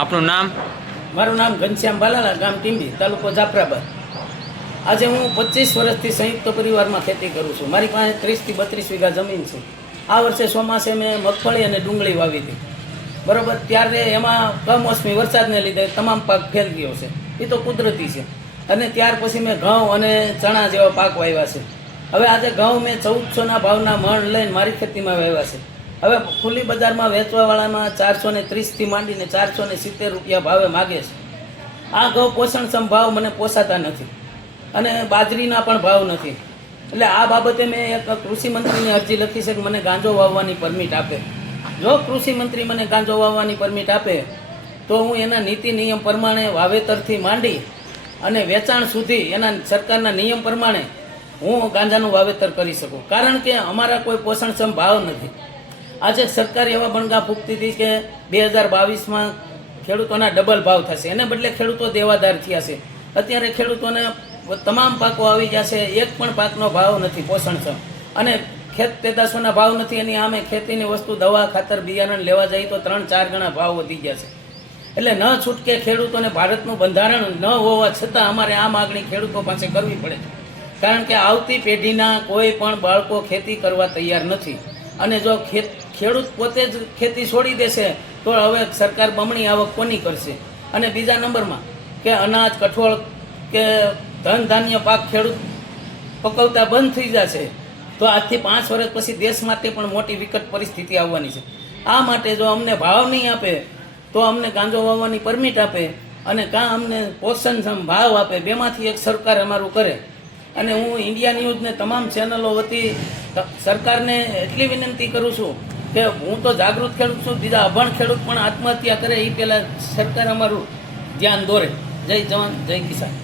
આપનું નામ? મારું નામ ઘનશ્યામ બાલાલા, ગામ ટીંબી, તાલુકો જાફરાબાદ. આજે હું 25 વર્ષથી સંયુક્ત પરિવારમાં ખેતી કરું છું. મારી પાસે 30 થી 32 વીઘા જમીન છે. આ વર્ષે ચોમાસે મેં મગફળી અને ડુંગળી વાવી હતી, બરાબર. ત્યારે એમાં કમોસમી વરસાદને લીધે તમામ પાક ફેલ ગયો છે, એ તો કુદરતી છે. અને ત્યાર પછી મેં ઘઉં અને ચણા જેવા પાક વાવ્યા છે. હવે આજે ઘઉં મેં 1400ના ભાવના મણ લઈને મારી ખેતીમાં વાવ્યા છે. હવે ખુલ્લી બજારમાં વેચવાવાળામાં 430થી માંડીને 470 રૂપિયા ભાવે માગે છે. આ ઘઉં પોષણક્ષમ ભાવ મને પોસાતા નથી અને બાજરીના પણ ભાવ નથી. એટલે આ બાબતે મેં એક કૃષિ મંત્રીને અરજી લખી છે કે મને ગાંજો વાવવાની પરમિટ આપે. જો કૃષિ મંત્રી મને ગાંજો વાવવાની પરમિટ આપે તો હું એના નીતિ નિયમ પ્રમાણે વાવેતરથી માંડી અને વેચાણ સુધી એના સરકારના નિયમ પ્રમાણે હું ગાંજાનું વાવેતર કરી શકું. કારણ કે અમારા કોઈ પોષણક્ષમ ભાવ નથી. આજે સરકાર એવા બણગા ફૂંકતી હતી કે 2022માં ખેડૂતોના ડબલ ભાવ થશે, એને બદલે ખેડૂતો દેવાદાર થયા છે. અત્યારે ખેડૂતોને તમામ પાકો આવી ગયા છે, એક પણ પાકનો ભાવ નથી પોષણક્ષમ, અને ખેત પેદાશોના ભાવ નથી. એની આમે ખેતીની વસ્તુ, દવા, ખાતર, બિયારણ લેવા જાય તો 3-4 ગણા ભાવ વધી ગયા છે. એટલે ન છૂટકે ખેડૂતોને ભારતનું બંધારણ ન હોવા છતાં અમારે આ માગણી ખેડૂતો પાસે કરવી પડે છે. કારણ કે આવતી પેઢીના કોઈ પણ બાળકો ખેતી કરવા તૈયાર નથી. અને જો ખેડૂત પોતે જ ખેતી છોડી દેશે તો હવે સરકાર બમણી આવક કોની કરશે? અને બીજા નંબરમાં કે અનાજ, કઠોળ કે ધન ધાન્ય પાક ખેડૂત પકવતા બંધ થઈ જશે તો આજથી 5 વર્ષ પછી દેશ માટે પણ મોટી વિકટ પરિસ્થિતિ આવવાની છે. આ માટે જો અમને ભાવ નહીં આપે તો અમને ગાંજો વાવવાની પરમિટ આપે અને કાં અમને પોષણક્ષમ ભાવ આપે, બેમાંથી એક સરકાર અમારું કરે. અને હું ઇન્ડિયા ન્યૂઝને તમામ ચેનલો વતી સરકારને એટલી વિનંતી કરું છું કે હું તો જાગૃત ખેડૂત છું, બીજા અભણ ખેડૂત પણ આત્મહત્યા કરે એ પહેલાં સરકાર અમારું ધ્યાન દોરે. જય જવાન, જય કિસાન.